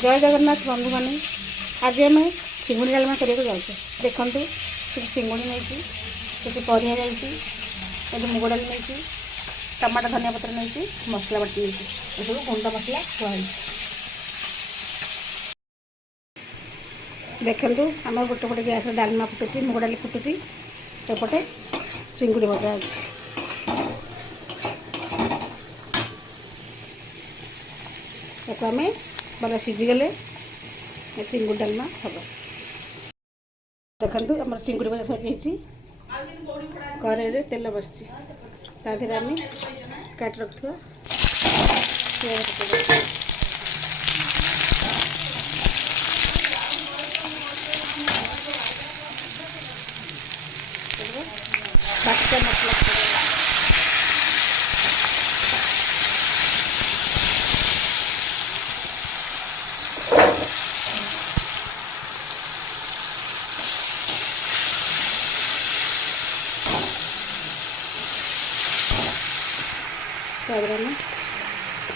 जय जगन्नाथ बंधु मैंने आज आम चिंगुड़ी डालमा करने जाऊँ। देखु चिंगुड़ी नहीं कि परिया जा मुग डाल नहीं टमाटो धनिया पत्र नहीं मसला बाटी नहीं सब गुंड मसला खुआई। देखु आम गोटे गोटे गैस डालमा फुटुची मुग डाली फुटुची एपटे चिंगुड़ी भजा आम भले सीझीगले चिंगुड़ी डालमा हम। देखु आम चिंगुड़ी भजा सरी कड़े तेल बस आम काट रखा बाटा मसला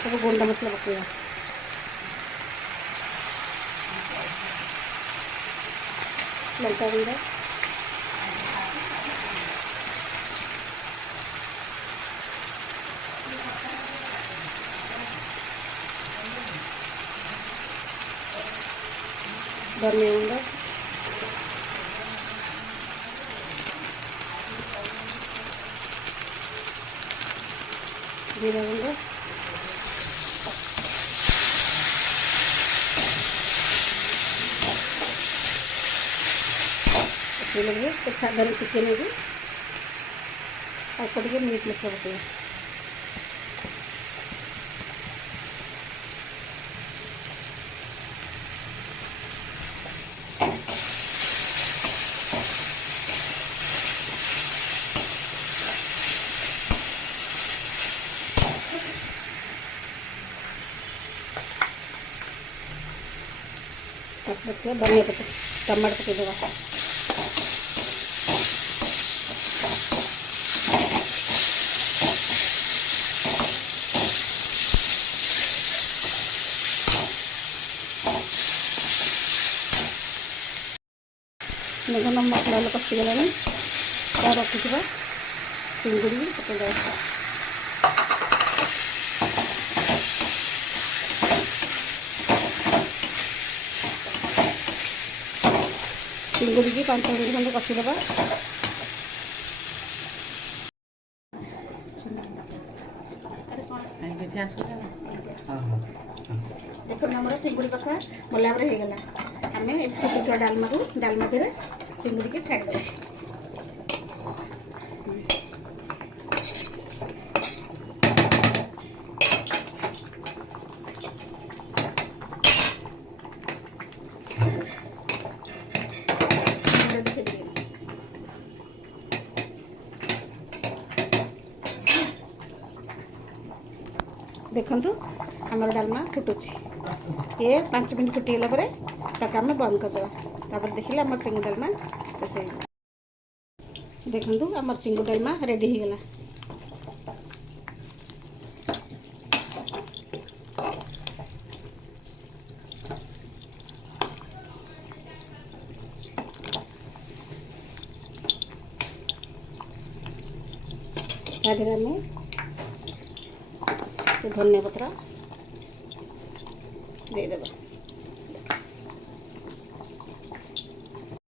सब गुंड मसला पकेगा लंका गुंड धनिया गुंड जीरा गुंड लगे साधारण चिकेन भी अल्प मीट मसला पकेगा धनिया पत्ता टमाटर पकेदेगा देखो मसला कषिगला रखी चिंगुड़ी पकड़ चिंगुड़ी की 5 मिनट खंडे कषिदेवा। देखो आम चिंगुड़ी कषा भल भाव होगा आम फुटुआ डालमा को डालमा देवे चिंगुड़ी के छाड़ देखु आमर डालमा फुटुची ये 5 मिनट फुटीगला आम बंद करदे देखिए आम चिंगुड़ी डालमा देखु आम चिंगुड़ी डालमा रेडी हो गला। धनिया पत्र देदेबा।